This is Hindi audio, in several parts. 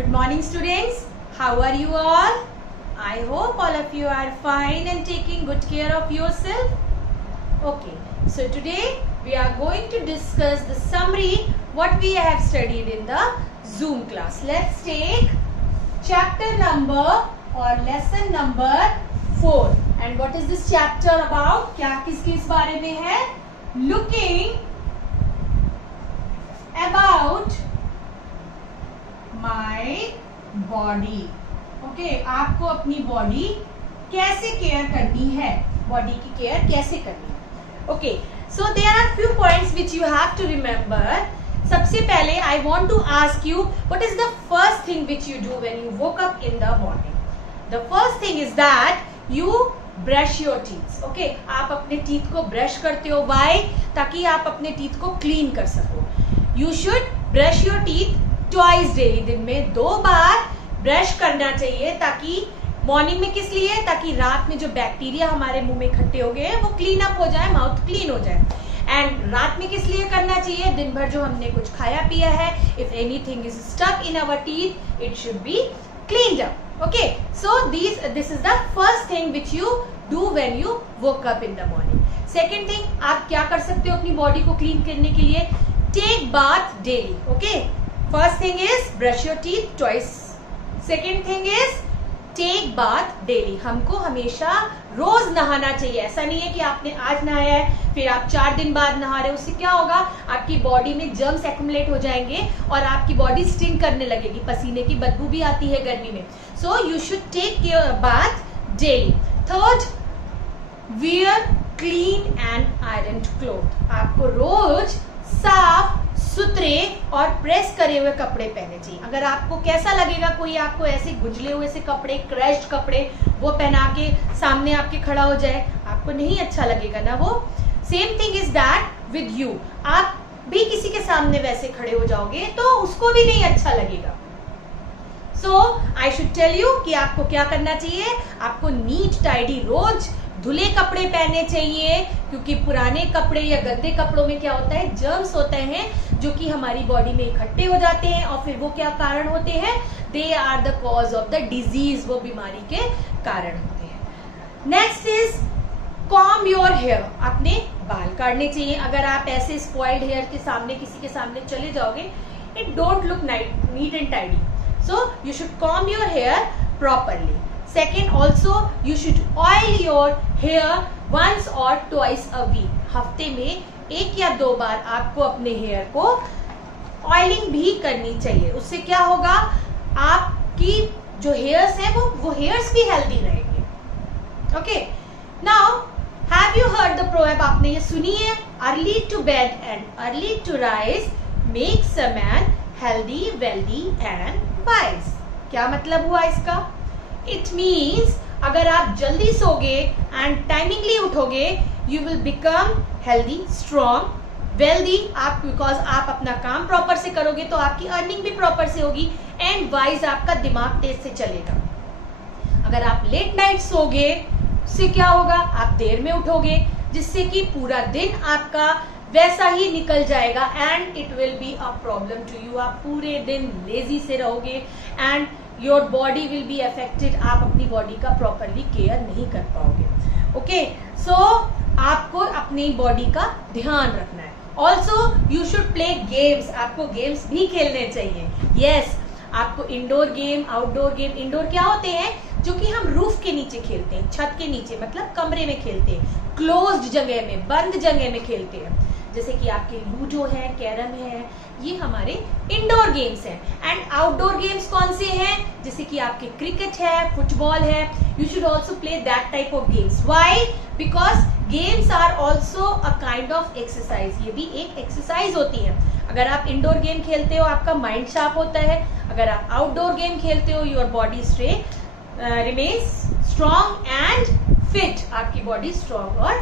Good morning, students. How are you all? I hope all of you are fine and taking good care of yourself. Okay, so today we are going to discuss the summary what we have studied in the Zoom class. Let's take chapter number or lesson number 4. And what is this chapter about? क्या किस बारे में है? Looking about my body. Okay, आपको अपनी बॉडी कैसे केयर करनी है, बॉडी की केयर कैसे करनी है. Okay, so there are few points which you have to remember. सबसे पहले I want to ask you what is the first thing which you do when you woke up in the morning. The first thing is that you brush your teeth. Okay, आप अपने टीथ को ब्रश करते हो. व्हाई? ताकि आप अपने टीथ को क्लीन कर सको. You should brush your teeth twice daily. दिन में 2 बार ब्रश करना चाहिए. ताकि मॉर्निंग में किस लिए? ताकि रात में जो बैक्टीरिया हमारे मुंह में इकट्ठे हो गए हैं वो क्लीन अप हो जाए, माउथ क्लीन हो जाए. एंड रात में किस लिए करना चाहिए? दिन भर जो हमने कुछ खाया पिया है, if anything is stuck in our teeth it should be cleaned up. Okay, so this is the first thing which you do when you woke up in the morning. Second thing, आप क्या कर सकते हो अपनी बॉडी को क्लीन करने के लिए? Take bath daily. Okay, first thing is brush your teeth twice. Second thing is take bath daily. हमको हमेशा रोज नहाना चाहिए. ऐसा नहीं है कि आपने आज नहाया है फिर आप 4 दिन बाद नहा रहे हो. उससे क्या होगा? आपकी बॉडी में जर्म्स एक्युमुलेट हो जाएंगे और आपकी बॉडी स्टिंक करने लगेगी. पसीने की बदबू भी आती है गर्मी में. So you should take care bath daily. Third, wear clean and iron cloth. आपको रोज साफ सुथरे और प्रेस करे हुए कपड़े पहने चाहिए. अगर आपको कैसा लगेगा कोई आपको ऐसे गुंजले हुए से कपड़े, क्रश्ड कपड़े वो पहना के सामने आपके खड़ा हो जाए, आपको नहीं अच्छा लगेगा ना वो. Same thing is that with you. आप भी किसी के सामने वैसे खड़े हो जाओगे तो उसको भी नहीं अच्छा लगेगा. सो आई शुड टेल यू कि आपको क्या करना चाहिए. आपको नीट टाइडी रोज धुले कपड़े पहनने चाहिए. क्योंकि पुराने कपड़े या गंदे कपड़ों में क्या होता है? जर्म्स होते हैं जो कि हमारी बॉडी में इकट्ठे हो जाते हैं और फिर वो क्या कारण होते हैं? They are the cause of the disease. वो बीमारी के कारण होते हैं. Next is comb your hair. अपने बाल काटने चाहिए. अगर आप ऐसे स्पॉइल्ड हेयर के सामने किसी के सामने चले जाओगे it don't look neat and tidy. So you should comb your hair properly. Second, also you should oil your hair once or twice a week. हफ्ते में 1 या 2 बार आपको अपने हेयर को ऑयलिंग भी करनी चाहिए. उससे क्या होगा? आपकी जो हेयर्स है वो हेयर्स भी हेल्दी रहेंगे. Okay, now have you heard the proverb? आपने ये सुनी है? Early to bed and early to rise makes a man healthy, wealthy and wise. क्या मतलब हुआ इसका? इट मीन्स अगर आप जल्दी सोगे एंड टाइमिंगली उठोगे you will become healthy, strong, wealthy. आप बिकॉज आप अपना काम प्रॉपर से करोगे तो आपकी अर्निंग भी प्रॉपर से होगी एंड वाइज आपका दिमाग तेज से चलेगा. अगर आप लेट नाइट सोगे उससे क्या होगा? आप देर में उठोगे जिससे कि पूरा दिन आपका वैसा ही निकल जाएगा and it will be a problem to you. आप पूरे दिन लेजी से रहोगे and your body will be affected. आप अपनी बॉडी का प्रॉपरली केयर नहीं कर पाओगे. ओके, सो आपको अपनी बॉडी का ध्यान रखना है. Also you should play games. आपको गेम्स भी खेलने चाहिए. यस, आपको indoor game, outdoor game. Indoor क्या होते हैं? जो कि हम रूफ के नीचे खेलते हैं, छत के नीचे, मतलब कमरे में खेलते हैं, क्लोज्ड जगह में, बंद जगह में खेलते हैं. जैसे कि आपके लूडो है, कैरम है, ये हमारे इंडोर गेम्स हैं. एंड आउटडोर गेम्स कौन से हैं? जैसे कि आपके क्रिकेट है, फुटबॉल है. You should also play that type of games. Why? Because games are also a kind of exercise. ये भी एक एक्सरसाइज होती है. अगर आप इंडोर गेम खेलते हो आपका माइंड शार्प होता है. अगर आप आउटडोर गेम खेलते हो your body remains strong and fit. आपकी बॉडी स्ट्रॉन्ग और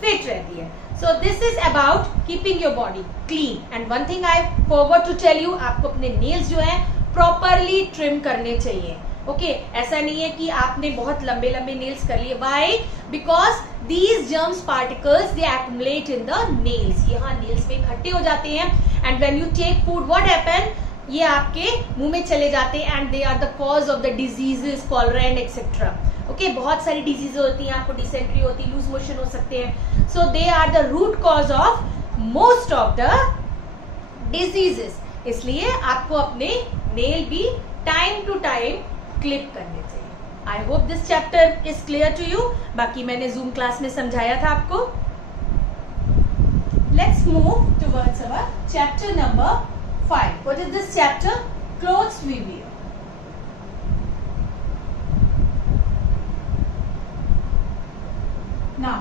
फिट रहती है. So this is about keeping your body clean. And one thing I forgot to tell you, आपको अपने nails जो हैं properly trim करने चाहिए. Okay, ऐसा नहीं है कि आपने बहुत लंबे लंबे nails कर लिए. Why? Because these germs particles they accumulate in the nails. यहाँ nails में इकट्ठे हो जाते हैं. And when you take food, what happen? ये आपके मुंह में चले जाते हैं and they are the cause of the diseases cholera and etcetera. Okay, बहुत सारी डिजीज होती हैं, आपको डिसेंट्री होती है, लूज मोशन हो सकते हैं. So they are the root cause of most of the diseases. इसलिए आपको अपने नेल भी टाइम टू टाइम क्लिप करने चाहिए. I hope this chapter is clear to you. बाकी मैंने जूम क्लास में समझाया था आपको. Let's move towards our chapter number 5. What is this chapter? Clothes we wear. Now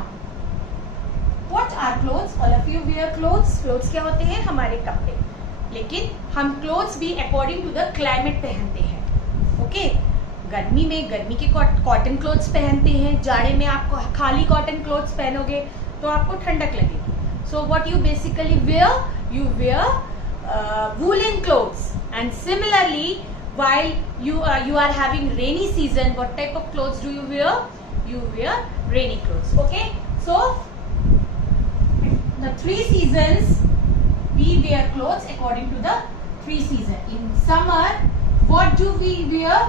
what are clothes? All of you wear clothes. Clothes क्या होते हैं? हमारे कपड़े. लेकिन हम क्लोथ्स भी अकॉर्डिंग टू द क्लाइमेट पहनते हैं. ओके, गर्मी में गर्मी के कॉटन क्लोथ्स पहनते हैं. जाड़े में आप खाली कॉटन क्लोथ्स पहनोगे तो आपको ठंडक लगेगी. So what you basically wear? You wear woolen clothes. And similarly, while you are having rainy season, what type of clothes do you wear? You wear rainy clothes. Okay, so the 3 seasons we wear clothes according to the 3 seasons. In summer, what do we wear?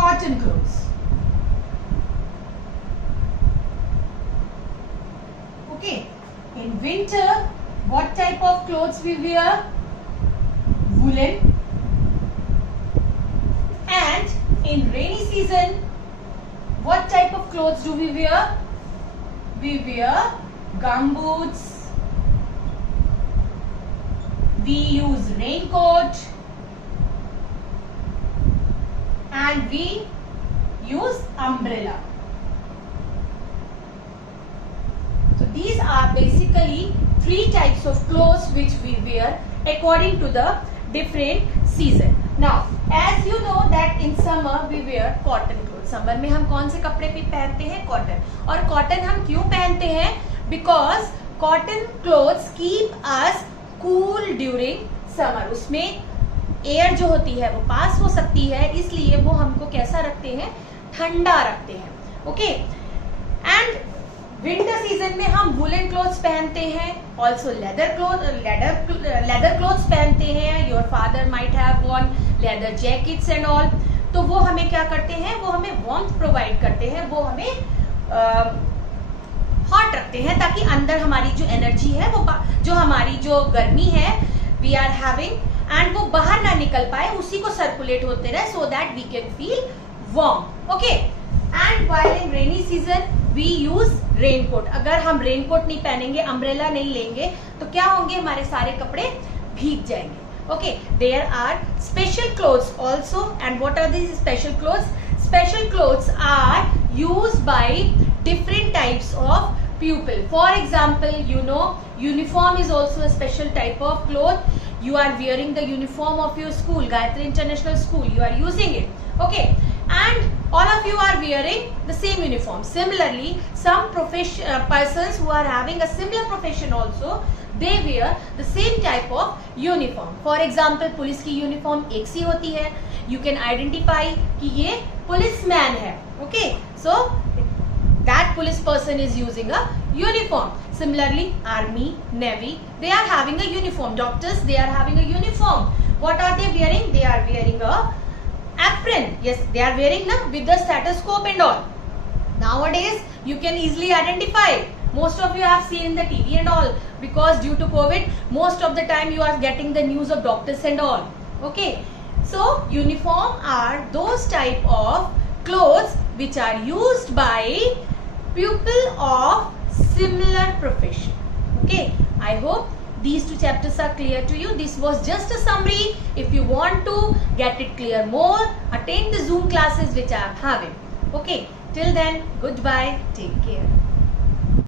Cotton clothes. Okay, in winter, what type of clothes we wear? Woolen. And in rainy season, what type of clothes do we wear? We wear gumboots. We use raincoat. And we use umbrella. So these are basically 3 types of clothes which we wear according to the different season. Now, as you know that in summer we wear cotton clothes. Summer में हम कौन से कपड़े भी पहनते हैं? कॉटन. और कॉटन हम क्यों पहनते हैं? Because cotton clothes keep us cool during summer. उसमें एयर जो होती है वो पास हो सकती है, इसलिए वो हमको कैसा रखते हैं? ठंडा रखते हैं. ओके, एंड विंटर सीजन में हम वुलन क्लोथ्स पहनते हैं. ऑल्सो लेदर क्लोथ्स पहनते हैं. Your father might have worn leather jackets and all. तो वो हमें क्या करते हैं? वो हमें वार्मथ प्रोवाइड करते हैं, वो हमें हॉट रखते हैं, ताकि अंदर हमारी जो एनर्जी है, वो जो हमारी जो गर्मी है वी आर हैविंग, एंड वो बाहर ना निकल पाए, उसी को सर्कुलेट होते रहे, so that we can feel warm. Okay, and while in rainy season we use raincoat. अगर हम रेनकोट नहीं पहनेंगे, अम्ब्रेला नहीं लेंगे, तो क्या होंगे? हमारे सारे कपड़े भीग जाएंगे. Okay, there are special clothes also. And what are these special clothes? Special clothes are used by different types of pupil. For example, you know, uniform is also a special type of cloth. You are wearing the uniform of your school, Gayatri International School. You are using it. Okay, and all of you are wearing the same uniform. Similarly, some persons who are having a similar profession also, they wear the same type of uniform. For example, police की यूनिफॉर्म एक सी होती है. You can identify कि ये policeman है. Okay, so that police person is using a uniform. Similarly, army, navy, they are having a uniform. Doctors, they are having a uniform. What are they wearing? They are wearing a apron. Yes, they are wearing na with the stethoscope and all. Nowadays, you can easily identify. Most of you have seen in the TV and all, because due to COVID, most of the time you are getting the news of doctors and all. Okay, so uniform are those type of clothes which are used by people of similar profession. Okay, I hope these 2 chapters are clear to you. This was just a summary. If you want to get it clear more, attend the Zoom classes which I am having. Okay, till then, goodbye, take care.